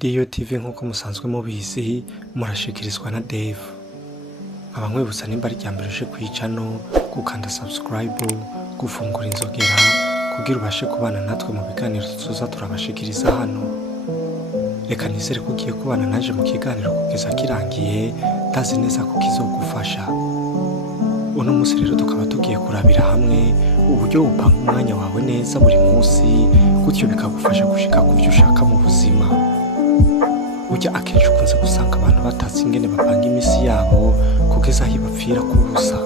Idiyo TV nk'uko musanzwe mubizi murashikirizwa na Dave. Abankwibutsa nimba ari ryambere uje kwicano gukanda subscribe, gufungura inzogera kugira ubashe kubana natwe mu biganiro tuzoza turabashikiriza hano. Reka nizere ko ugiye kubana naje mu kiganiro kugeza kirangiye, ndazi neza ko kizogufasha. Uno munsi rero tukaba tugiye kurabira hamwe uburyo upanga umwanya wawe neza buri munsi, gutyo bikagufasha gushika ku byo ushaka mu buzima. Ujya akenshi ukunze gusanga abantu batazi ingene bapanga imisi yabo kugeza aho bapfira kubusa.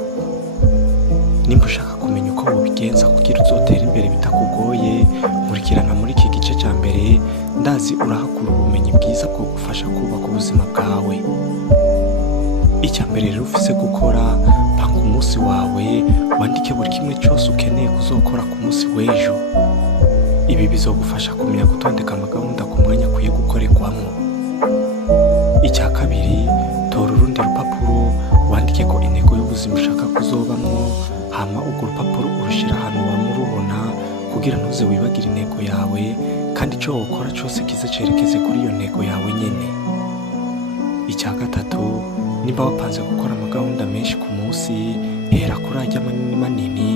Nimba ushaka kumenya uko wobigenza kugira uzotera imbere bitakugoye, nkurikirana muri iki gice cya mbere, ndazi urahakura ubumenyi bwiza bwo gufasha kubaka ubuzima bwawe. Icya mbere rero ufise gukora, panga umunsi wawe, wandike buri kimwe cyose ukeneye kuzokora ku munsi w'ejo. Ibi bizogufasha kumenya gutondeka amagahunda ku mwanya akwiye gukorerwamo. Icya kabiri, tora urundi rupapuro wandike ko intego y'ubuzima ushaka kuzobamwo, hama urwo rupapuro urushira ahantu wamurubona kugira ntuze wibagire intego yawe, kandi icyo wokora cyose kize cerekeze kuri iyo ntego yawe nyene. Icya gatatu, nimba wapanze gukora amagahunda menshi ku munsi, hera kuri ajya manini manini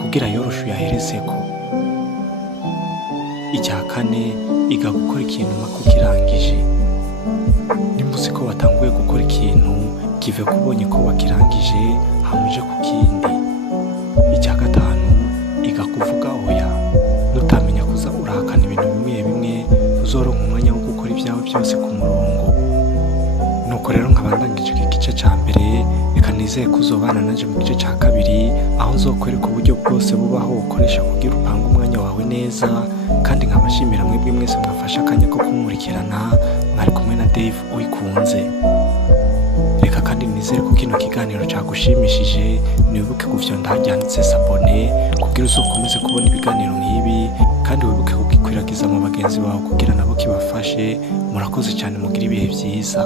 kugira yoroshe uyaherezeko. Icya kane, iga gukora ikintu mpaka ukirangije. Nimba uzi ko watanguye gukora ikintu, kive kubonye ko wakirangije hamuje ku kindi. Icya gatanu, iga kuvuga oya. Nutamenya kuza urahakana ibintu bimwe bimwe, uzoronka umwanya wo gukora ibyawe byose ku murongo. Nuko rero nkabandangije iki gice cya mbere, reka nizeye ko uzobana naje mu gice cya kabiri, aho nzokwereka uburyo bwose bubaho ukoresha kugira upanga umwanya wawe neza, kandi nkabashimira mwebwe mwese mwafashe akanya ko kumurikirana. Mwari kumwe na Dave uyikunze. Reka kandi nizere ko kino kiganiro cyagushimishije, nibuke gufyonda hajyanditse sabone kugira uzokomeze kubona ibiganiro nk'ibi, kandi wibuke kugikwiragiza mu bagenzi bawe kugira nabo kibafashe. Murakoze cyane, mugira ibihe byiza.